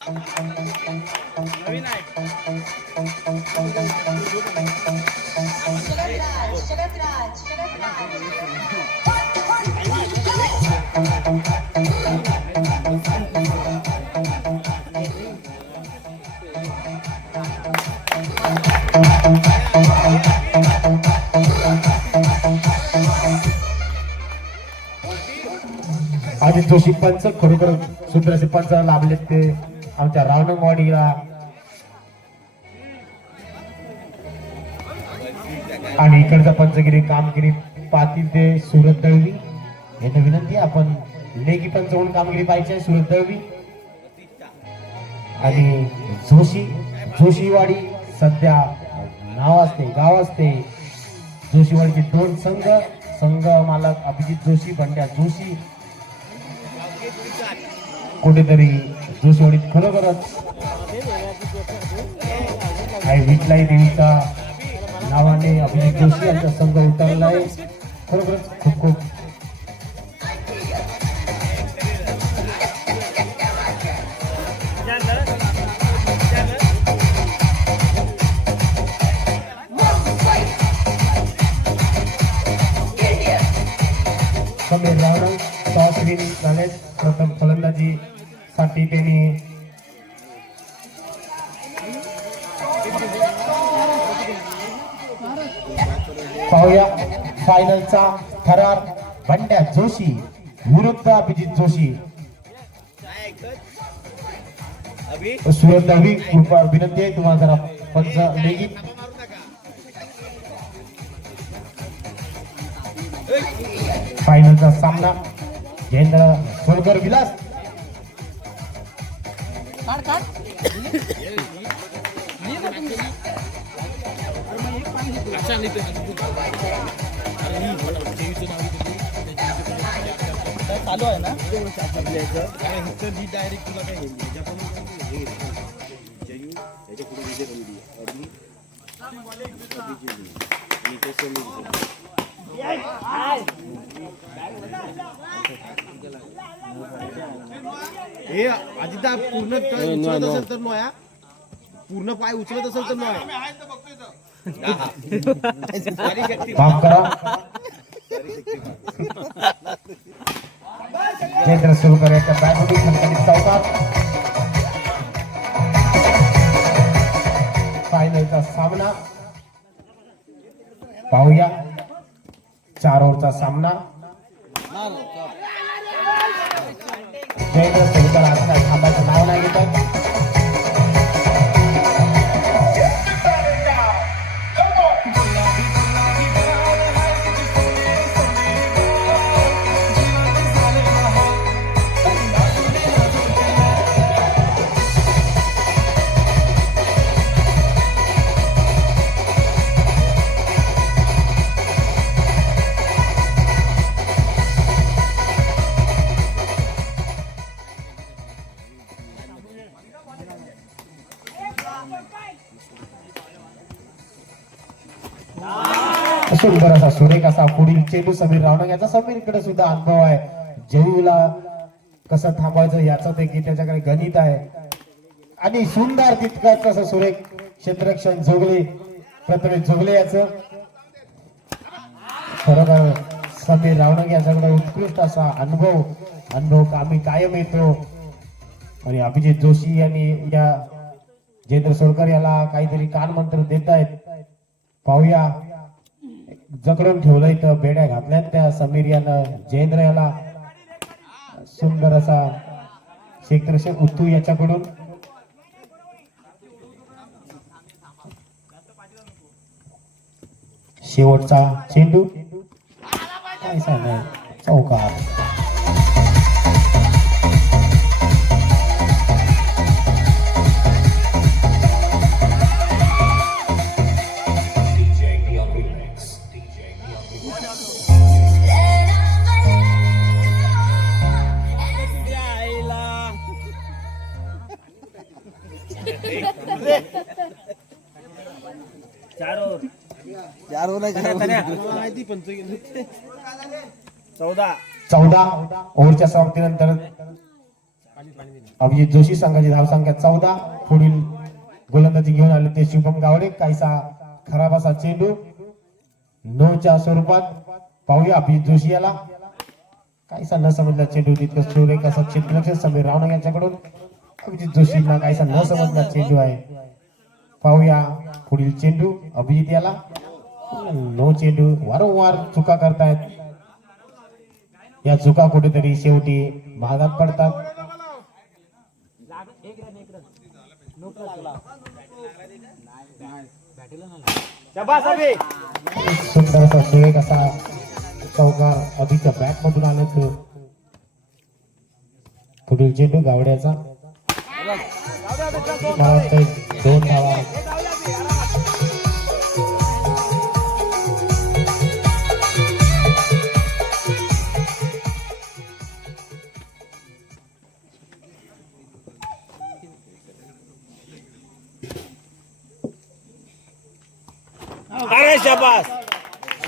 नवीन आहे. आधी जोशी पंच खरोखर सुंदरसे पंच लाभले ते आमच्या रावणवाडीला आणि इकडचा पंचगिरी कामगिरी पाटील ते सुरत दळवी यांना विनंती आपण लेगी पंच म्हणून कामगिरी पाहिजे सुरत दळवी आणि जोशीवाडी सध्या नाव असते गाव असते जोशीवाडीचे दोन संघ मालक अभिजित जोशी बंड्या जोशी कुठेतरी जोशीवाडीत खरोखरच काही विटलाई देवीच्या नावाने अभिजित जोशी यांचा संघ उतरलाय खरोखरच खूप खूप समीर रावण टॉस विन झाले प्रथम फलंदाजी साठी त्यांनी पाहूया फायनलचा थरार बंड्या जोशी विरुद्ध अभिजित जोशी सुरत दळवी कृपा विनंती आहे तुम्हाला जरा पंच लेगी फायनलचा सामना जयेंद्र सोलकर विलास चालू आहे ना डायरेक्ट तुला काय हे अजिता पूर्ण उचलत असेल तर नोया पूर्ण पाय उचलत असेल तर नोया माफ करा जयेंद्र सोलकर याच्या बॅटमध्ये संकलित चौकात फायनलचा सामना पाहूया 4 ओव्हरचा सामना जयेंद्र सोलकर आज काय थांबायचं नाव नाही घेतात सुंदर असा सुरेख असा पुढील चेंडू समीर रावणा याचा समीरकडे सुद्धा अनुभव आहे जयूला कसं थांबवायचं याचा देखील त्याच्याकडे गणित आहे आणि सुंदर तितकाच असं सुरेख क्षेत्ररक्षण जोगले प्रथमेश जोगले याचं खरोखर समीर रावणा याच्याकडे उत्कृष्ट असा अनुभव कामी कायम येतो आणि अभिजित जोशी यांनी या जयेंद्र सोलकर याला काहीतरी कानमंत्र देत आहेत पाहूया जकडून ठेवलंय तर बेड्या घातल्यात त्या समीर यानं जयेंद्र याला सुंदर असा क्षेत्ररक्षक उत्तू याच्याकडून शेवटचा चेंडू काय सांगाय चौकार माहिती 14 ओव्हरच्या समाप्तीनंतर अभिजित जोशी संघाची धावसंख्या 14. पुढील गोलंदाजी घेऊन आले ते शुभम गावडे. काहीसा खराब असा चेंडू 9च्या स्वरूपात. पाहूया अभिजित जोशी याला काहीसा न समजला चेंडू तितकं सुरेख असं क्षेत्ररक्षक समीर रावणा यांच्याकडून. अभिजित जोशींना काहीसा न समजला चेंडू आहे. पाहूया पुढील चेंडू अभिजित याला. नो चेंडू. वारंवार चुका करतायत. या चुका कुठेतरी शेवटी महागात पडतात. सुंदर असा सुरेख असा चौकार अभिच्या बॅट मधून आला तो. पुढील चेंडू गावड्याचा. मला वाटतं 2 धावा.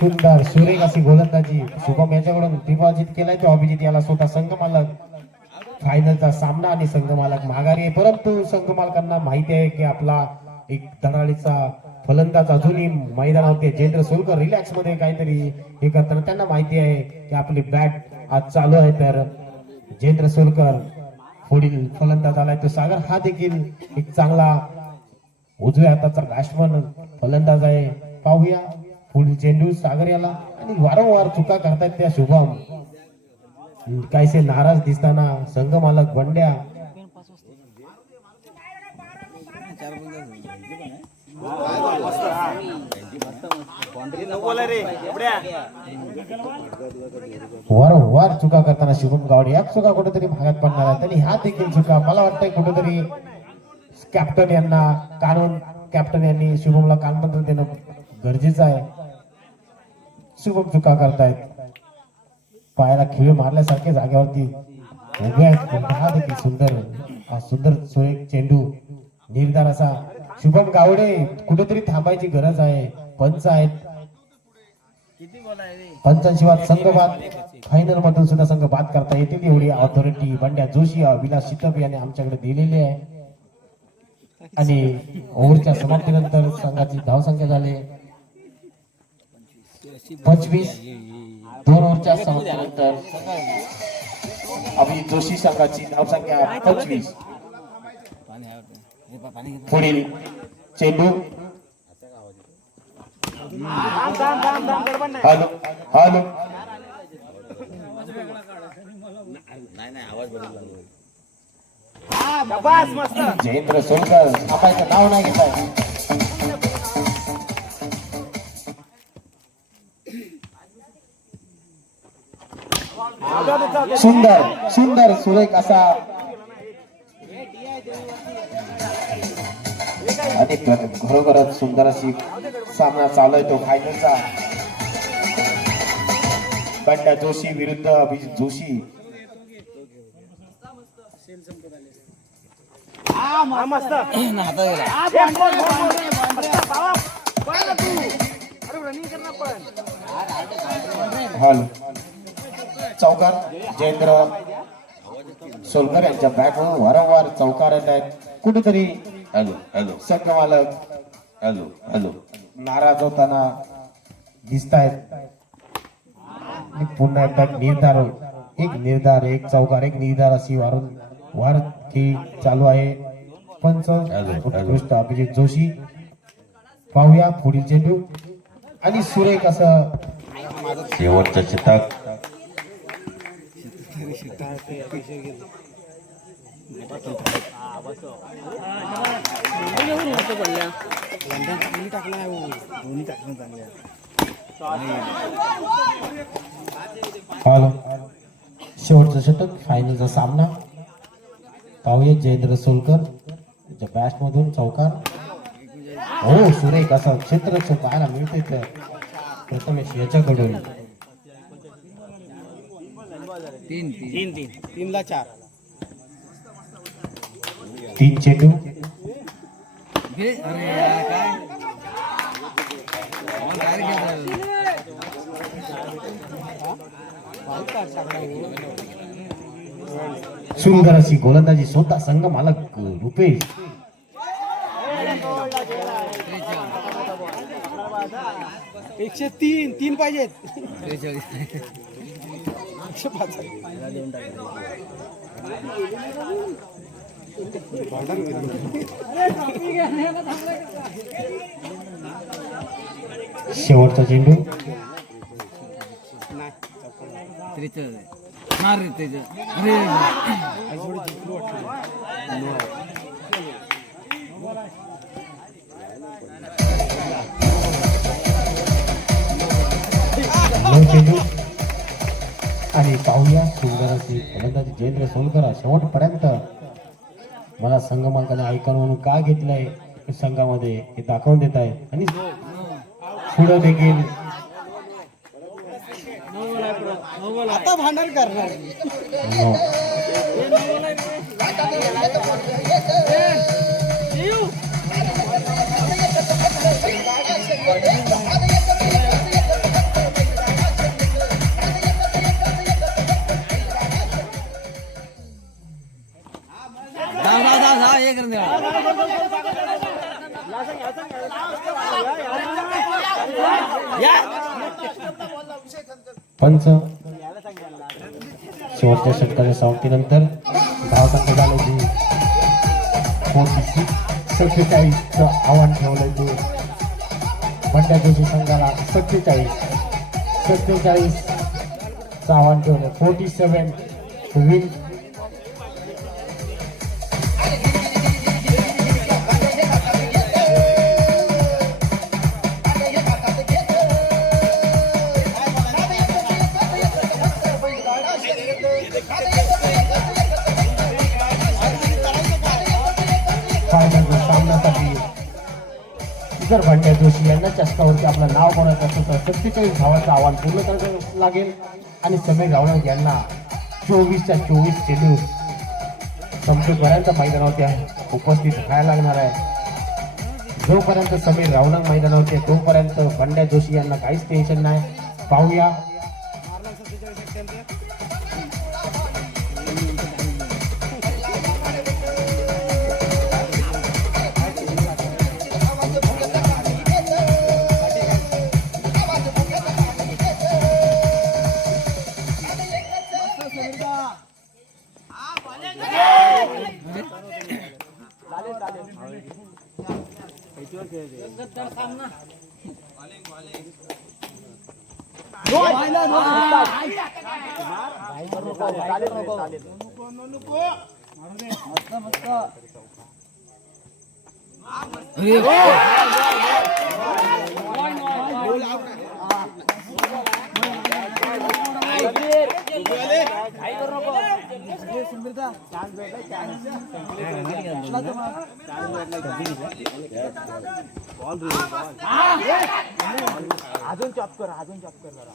सुंदर सुरेख अशी गोलंदाजी शुभम याच्याकडून डिपॉझिट केलाय तो अभिजित याला. स्वतः संघ मालक फायनलचा सामना आणि संघ मालक माघारी आहे. परंतु संघ मालकांना माहिती आहे की आपला एक धडाडीचा फलंदाज अजूनही मैदानावरती. जयेंद्र सोलकर रिलॅक्स मध्ये काहीतरी हे करताना त्यांना माहिती आहे की आपली बॅट आज चालू आहे. तर जयेंद्र सोलकर पुढील फलंदाज आलाय तो सागर. हा देखील एक चांगला उजव्या हाताचा बॅट्समन फलंदाज आहे. पाहूया पुढील चेंडू सागर याला. आणि वारंवार चुका करतायत त्या शुभम. काहीसे नाराज दिसताना संघ मालक बंड्या. वारंवार चुका करताना शुभम गावडे. या चुका कुठेतरी भागात पडणार आहेत आणि ह्या देखील चुका मला वाटतंय कुठेतरी कॅप्टन यांना कॅप्टन यांनी शुभमला कानमंत्र देणं गरजेचं आहे. शुभम चुका करतायत. पायाला खिळे मारल्यासारखे जागेवरती उभे आहेत. हा देखील सुंदर सुरेख चेंडू. निर्धार असा शुभम गावडे. कुठेतरी थांबायची गरज आहे. पंच आहेत. पंचांशी वाद संघ बाद. फायनल मधून सुद्धा संघ बाद करता येतील एवढी ऑथॉरिटी बंड्या जोशी विलास शितप यांनी आमच्याकडे दिलेली आहे. आणि ओव्हरच्या समाप्तीनंतर संघाची धावसंख्या झाली 25. 2 ओव्हरच्या समाप्तीनंतर अभिजित जोशी संघाची धावसंख्या 25. पुढील चेंडू. Hello hello. जयेंद्र सोलकर थांबायचं नाव नाही घेत आहे. सुंदर सुरेख असा आणि खरोखरच सुंदर अशी सामना चालू आहे तो फायनलचा. बंड्या जोशी विरुद्ध अभिजित जोशी. चौकार जयेंद्र सोलकर यांच्या बॅटवरून वारंवार चौकार येत आहेत. कुठेतरी संघ मालक नाराज होताना दिसत आहेत. पुन्हा एकदा निर्धार एक चौकार एक निर्धार अशी वार खेळ चालू आहे. पंच उत्कृष्ट अभिजित जोशी. पाहूया पुढील चेंडू आणि सुरेख असं शेवटचं षटक. शेवटचं षटक फायनलचा सामना. पाहूया जयेंद्र सोलकर बॅट मधून चौकार. हो सुरेख असा क्षेत्ररक्षक पाहायला मिळते तर प्रथमेश याच्याकडून. 3ला 4. 3 चेंडू. सुंदर अशी गोलंदाजी स्वतः संघ मालक रुपेश. एकशे तीन पाहिजेत. शेवटचा चेंडू चेंडू आणि पाहूया सुंदर अशी गोलंदाजी जयेंद्र सोलकर शेवटपर्यंत. मला संघ मालकाने ऐकून म्हणून का घेतलंय संघामध्ये हे दाखवून देत आहे आणि पुढे देखील आता भांडण करणार. पंच शेवटच्या षटकाच्या समाप्तीनंतर धावसंख्या झाले की 47 आव्हान ठेवलंय ते बंड्या जोशी संघाला. 47 आव्हान ठेवलं. 47 विन. सामन्यासाठी जर बंड्या जोशी यांना चषकावरती आपलं नाव कोणाचं असेल तर 47 धावांचं आव्हान पूर्ण करावं लागेल आणि समीर रावणक यांना 24च्या 24 चेंडू संपेपर्यंत मैदानावरती उपस्थित राहायला लागणार आहे. जोपर्यंत समीर रावणक मैदानावरती तोपर्यंत बंड्या जोशी यांना काहीच टेन्शन नाही. पाहूया अजून चॉप कर जरा.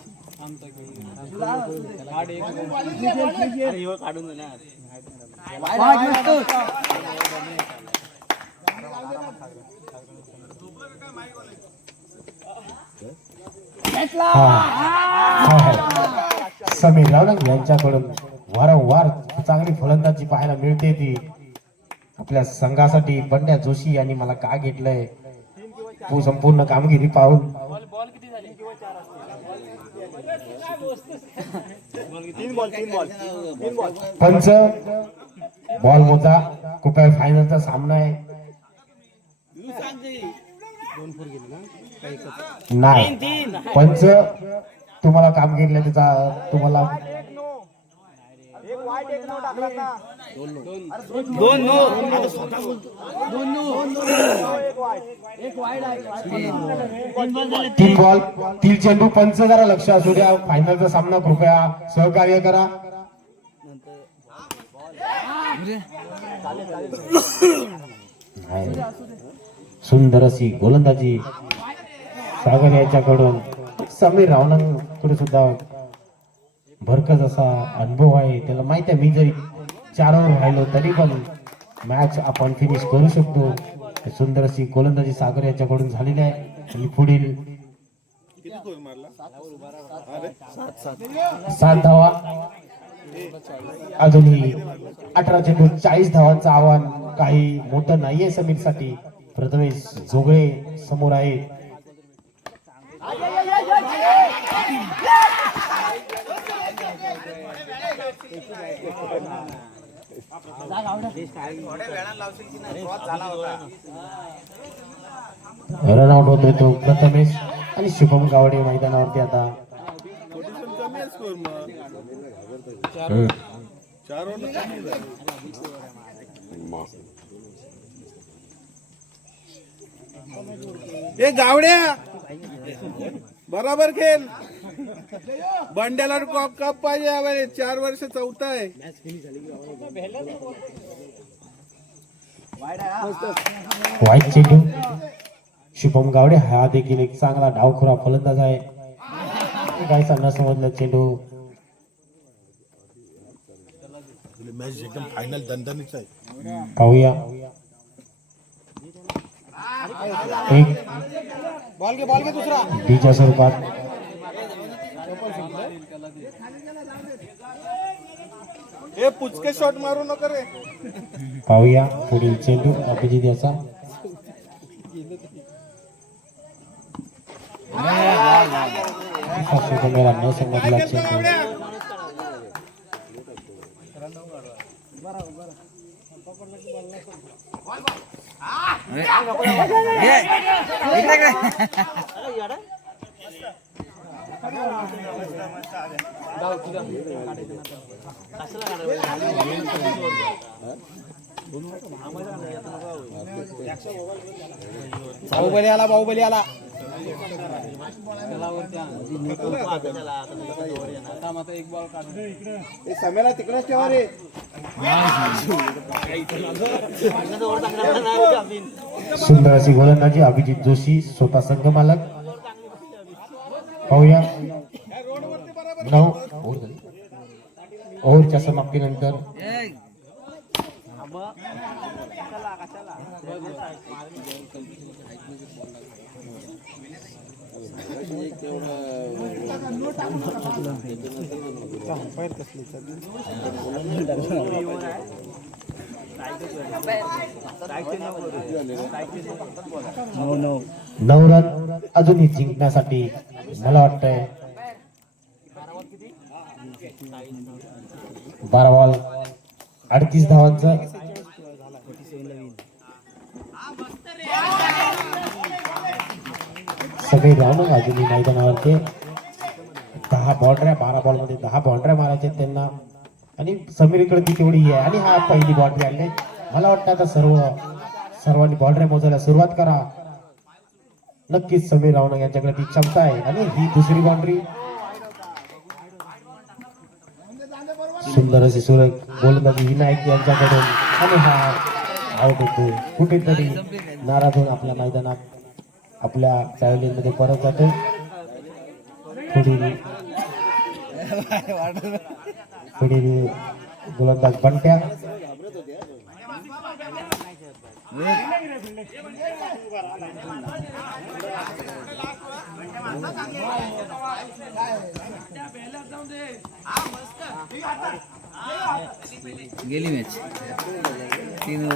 काढून समीर रावणक यांच्याकडून वारंवार चांगली फलंदाजी पाहायला मिळते. ती आपल्या संघासाठी बंड्या जोशी यांनी मला का घेतलंय संपूर्ण कामगिरी पाहून पंच बॉल मोजा. कृपया फायनलचा सामना आहे. नाही पंच तुम्हाला कामगिरीला त्याचा तुम्हाला तीन बॉल 3 चेंडू. पंच जरा लक्ष असू द्या. फायनलचा सामना कृपया सहकार्य करा. सुंदर अशी गोलंदाजी सागर याच्याकडून. समीर रावणकडे सुद्धा भरकस असा अनुभव आहे. त्याला माहिती आहे मी जरी 4 ओव्हर राहिलो तरी पण मॅच आपण फिनिश करू शकतो. सुंदर अशी गोलंदाजी सागर याच्याकडून झालेली आहे. आणि पुढील 7 धावा अजूनही 18 चेंडू 40 धावांचं आव्हान काही मोठं नाहीये समीरसाठी. प्रथमेश जोगळे समोर आहे. रनआउट होतोय तो प्रथमेश आणि शुभम गावडे मैदानावरती आता. ए गावड्या बराबर खेळ. बंड्याला कप पाहिजे यावेळेस. 4 वर्ष चौथा आहे. वाईट चेंडू. शुभम गावडे हा देखील एक चांगला डावखुरा फलंदाज आहे. काय सांगणार समजलं चेंडू. मॅच एकदम फायनल दणदणीच आहे. पाहूया. एक बॉल घे दुसरा. डीच्या स्वरूपात ए पुचके शॉट मारू नका रे. पाहूया पुढील चेंडू अभिजित याचा. शुभमला न समजला चेंडू. बाहुबली आला. समेला तिकडेच ठेवा रे. सुंदर अशी गोलंदाजी अभिजित जोशी स्वतः संघ मालक. पाहूया 9 ओव्हरच्या समाप्तीनंतर नवरन अजूनही जिंकण्यासाठी मला वाटतंय 12 बॉल 38 धावांचं. सगळे राहून अजूनही मैदानावरती 10 बाउंड्र्या 12 बॉल मध्ये 10 बाउंड्र्या मारायच्या त्यांना. आणि समीरकडे ती तेवढी आहे. आणि हा पहिली बाउंड्री आणली. मला वाटतं आता सर्वांनी बाउंड्र्या मोजायला सुरुवात करा. नक्कीच समीर रावणा यांच्याकडे ती क्षमता आहे. आणि ही दुसरी बाउंड्री. सुंदर अशी सुरेख गोलंदाजी विनायक यांच्याकडून. आणि हा आउट होतो. कुठेतरी नाराज होऊन आपल्या मैदानात आपल्या पॅव्हलियन मध्ये परत जातो. पुढील गोलंदाज बंट्या. गेली मॅच 3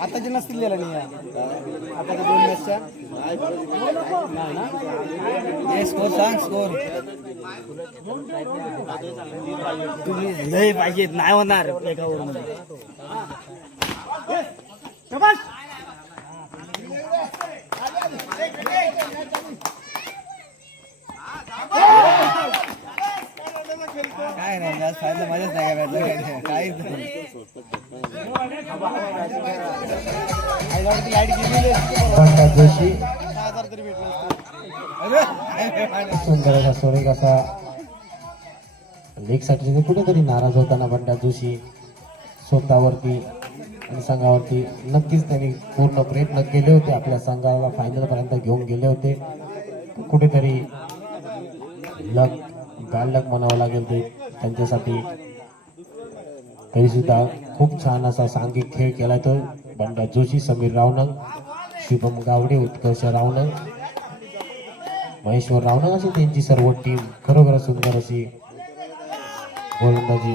आता जे नसतील दिला नाही आता 2 मॅचच्या स्कोर सांग. स्कोर तुम्ही लय पाहिजेत. नाही होणार एका ओव्हरमध्ये. काय नाही आज फायदा मजाच नाही काय बंटा जोशी. 10,000 तरी भेटलं सुंदर असा सुरेख असा लेग साठी कुठेतरी नाराज होताना बंटा जोशी स्वतःवरती आणि संघावरती. नक्कीच त्यांनी पूर्ण प्रयत्न केले होते. आपल्या संघाला फायनल पर्यंत घेऊन गेले होते. कुठेतरी लक बॅड लक म्हणावं लागेल ते त्यांच्यासाठी. तरी सुद्धा खूप छान असा सांघिक खेळ केला तो बंडा जोशी, समीर रावणंग, शुभम गावडे, उत्कर्ष रावणंग, महेश्वर रावणंग अशी त्यांची सर्व टीम खरोखर सुंदर अशी गोलंदाजी.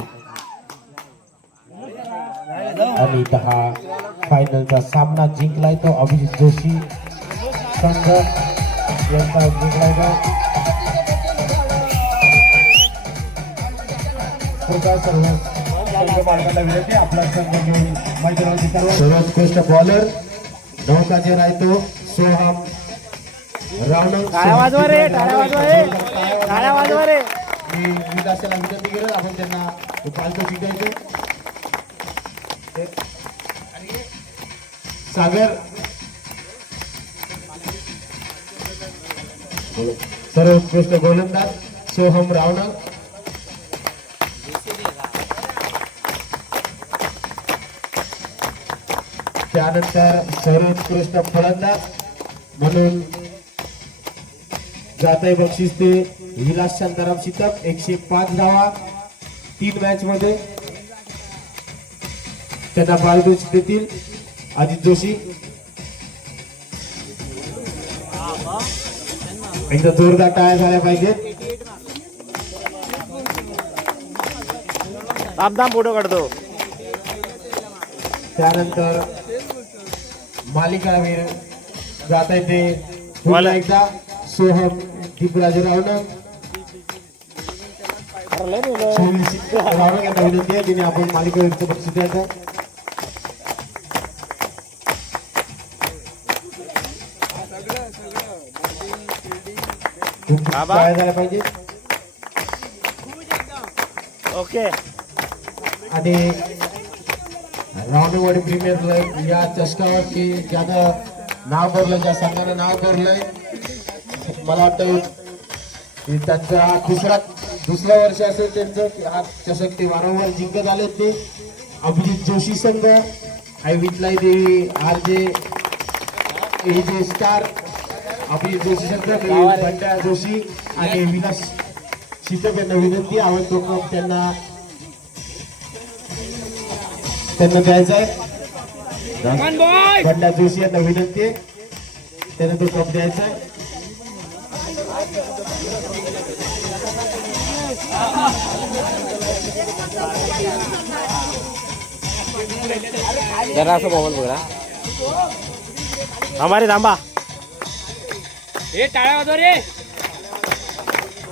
आणि हा फायनलचा सामना जिंकलाय तो अभिजित जोशी संघ यांचा जिंकलाय तो. सर्व संघ मालकांना विनंती आपला संघ घेऊन मैदानावरती सर्वोत्कृष्ट बॉलर नौकाचे राहतो सोहम रावणंग. टाळ्या वाजवा रे, टाळ्या वाजवा रे, टाळ्या वाजवा रे. मी विलासाला विनंती केलं आपण त्यांना पालतो शिकायचं. सागर सर्वोत्कृष्ट गोलंदाज सोहम रावणंग. त्यानंतर सर्वोत्कृष्ट फलंदाज म्हणून जातय बक्षीस ते विलास शांताराम शितक 105 धावा 3 मॅच मध्ये. त्यांना पारितोषिक देतील अजित जोशी. एकदा जोरदार टाळ्या झाल्या पाहिजेत. थांब फोटो काढतो. त्यानंतर मालिकावीर जात आहे ते पुन्हा एकदा सोहम दीपराज रावणंग. रावणंग यांना विनंती आहे तिने आपण मालिकावीरचं बक्षीस द्यायचं. काय झालं पाहिजे. ओके. आणि रावणवाडी प्रीमियर लीग या चषकावरती ज्यानं नाव कोरलं, ज्या संघानं नाव कोरलंय, मला वाटतं त्यांचा दुसरं वर्ष असेल त्यांचं हा चषक ते वारंवार जिंकत आले. ते अभिजित जोशी संघ, आई वितलाई देवी, RJ AJ star, Abhijit Joshi संघ, बंड्या जोशी आणि विलास शितक यांना विनंती आवडतो कप त्यांना द्यायचा आहे. बंड्या जोशी यांना विनंती आहे त्यांना तो कप द्यायचा आहे. जरा असं मोबाईल बघा. हमारे थांबा. हे टाळ्या वाजवा रे.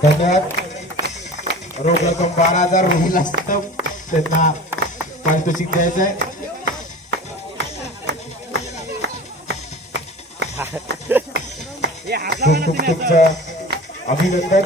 धन्यवाद. रोख रक्कम 12,000 रोहिला त्यांना पारितोषिक द्यायचं आहे. खूप खूप तुमचं अभिनंदन.